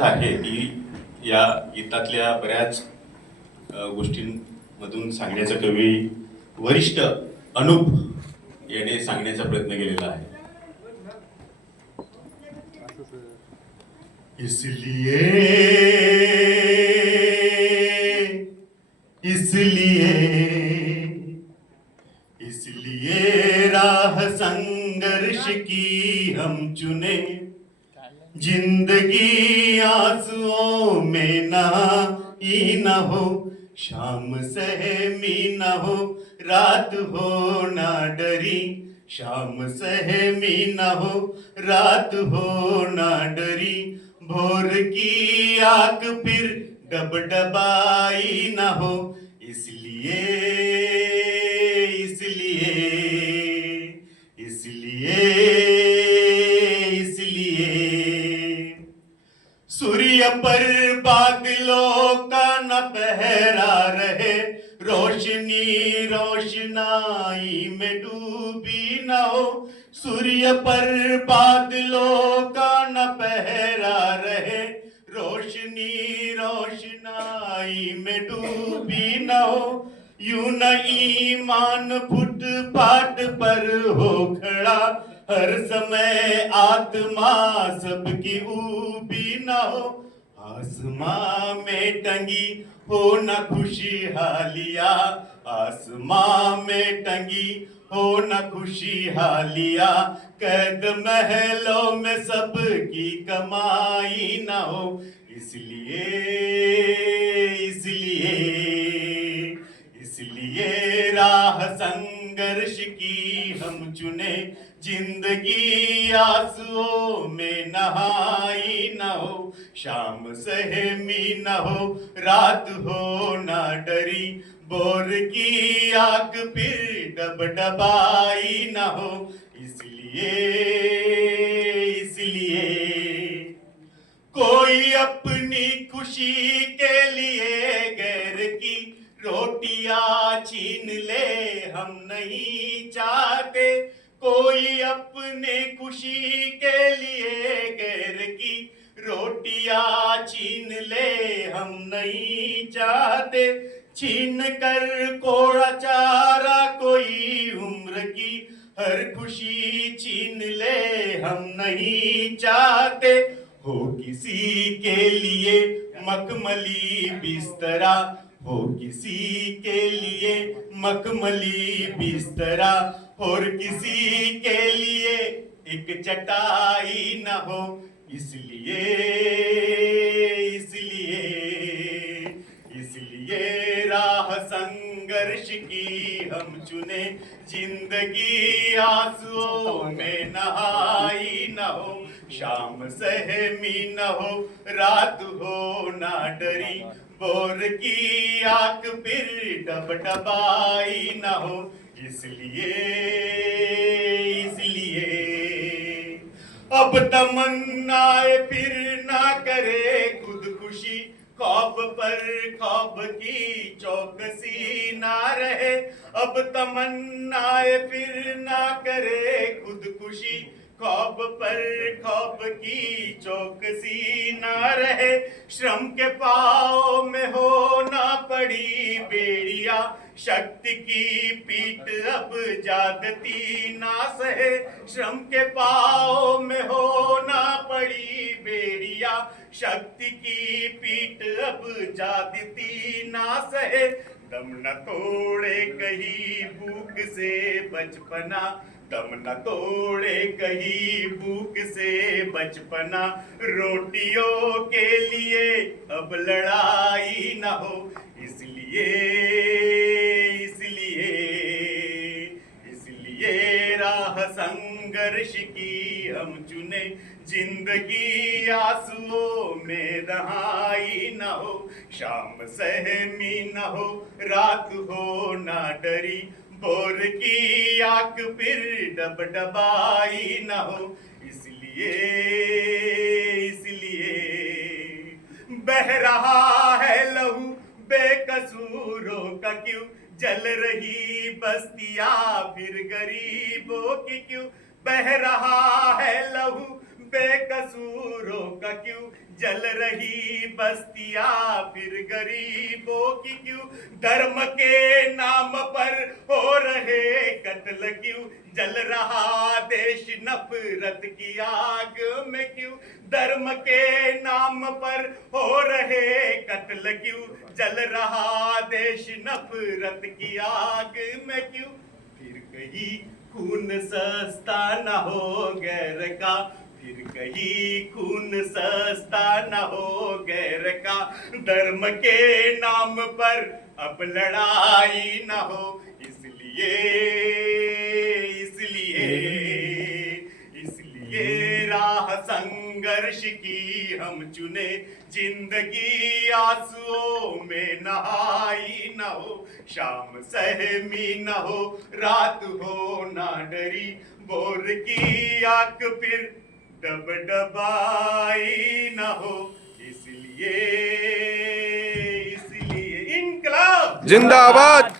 आहे ती या गीतातल्या बऱ्याच गोष्टींमधून सांगण्याचा कवी वरिष्ठ अनुप याने सांगण्याचा प्रयत्न केलेला आहे. इसलिए इसलिए इसलिए राह संघर्ष की हम चुने, जिंदगी आंसुओं में नहाई न हो, शाम सहमी न हो, रात हो ना डरी, शाम सहमी न हो, रात हो ना डरी, भोर की आग फिर डबडबाई न हो, इसलिए इसलिए इसलिए सूर्य पर बादलों का न पहरा रहे, रोशनी रोशनाई में डूबी न हो, सूर्य पर बादलों का न पहरा रहे, रोशनी रोशनाई में डूबी न हो, यूं न ईमान फुटपाथ पर हो खड़ा, हर समय आत्मा सबकी ऊबी न हो, आसमां में टंगी हो न खुशहालिया, आसमां में टंगी हो न खुशहालिया, कैद महलों में सबकी कमाई न हो, इसलिए इसलिए इसलिए राह संघर्ष की हम चुने, जिंदगी आंसुओं में नहाई न हो, शाम सहमी न हो, रात हो ना डरी, बोर की आग फिर डबडबाई न हो, इसलिए इसलिए कोई अपनी खुशी के लिए गैर की रोटियां छीन ले हम नहीं चाहते, कोई अपने खुशी के लिए गैर की रोटियां छीन ले हम नहीं चाहते, छीन कर कोड़ा चारा कोई उम्र की हर खुशी छीन ले हम नहीं चाहते, हो किसी के लिए मखमली बिस्तरा, हो किसी के लिए मखमली बिस्तरा, और किसी के लिए एक चटाई न हो, इसलिए इसलिए इसलिए राह संघर्ष की हम चुने, जिंदगी आंसुओं में नहाई न हो, शाम सहमी न हो, रात हो ना डरी, बोर की आग फिर डबडबाई न हो, इसलिए इसलिए अब तमन्नाए फिर ना करे खुदकुशी, ख्वाब पर ख्वाब की चौकसी ना रहे, अब तमन्नाए फिर ना करे खुदकुशी, ख्वाब पर ख्वाब की चौकसी ना रहे, श्रम के पाँव में हो ना पड़ी बेड़िया, शक्ति की पीठ अब जागती ना सहे, श्रम के पाँव में हो ना पड़ी बेड़िया, शक्ति की पीठ अब जागती ना सहे, दम न तोड़े कहीं भूख से बचपना, दम न तोड़े कहीं भूख से बचपना, रोटियों के लिए अब लड़ाई न हो, इसलिए इसलिए इसलिए राह संघर्ष की हम चुने, जिंदगी आंसुओं में नहाई न हो, शाम सहमी न हो, रात हो ना डरी, बोर की आग फिर डबडबाई न हो, इसलिए इसलिए बह रहा है लहू बेकसूरों का क्यों, जल रही बस्तियां फिर गरीबों की क्यों, बह रहा है लहू बेकसूरों का क्यों जल रही बस्तियां, फिर गरीबों की क्यों धर्म के नाम पर हो रहे कत्ल, क्यों जल रहा देश नफरत की आग में, क्यों धर्म के नाम पर हो रहे कत्ल, क्यों जल रहा देश नफरत की आग में, क्यों फिर कहीं खून सस्ता न हो गैर का, फिर कहीं खून सस्ता न हो गैर का, धर्म के नाम पर अब लड़ाई न हो, इसलिए इसलिए राह संघर्ष की हम चुने, जिंदगी आंसुओं में नहाई न हो, शाम सहमी न हो, रात हो ना डरी, बोर की आंख फिर डबडबाई न हो, इसलिए इनकलाब जिंदाबाद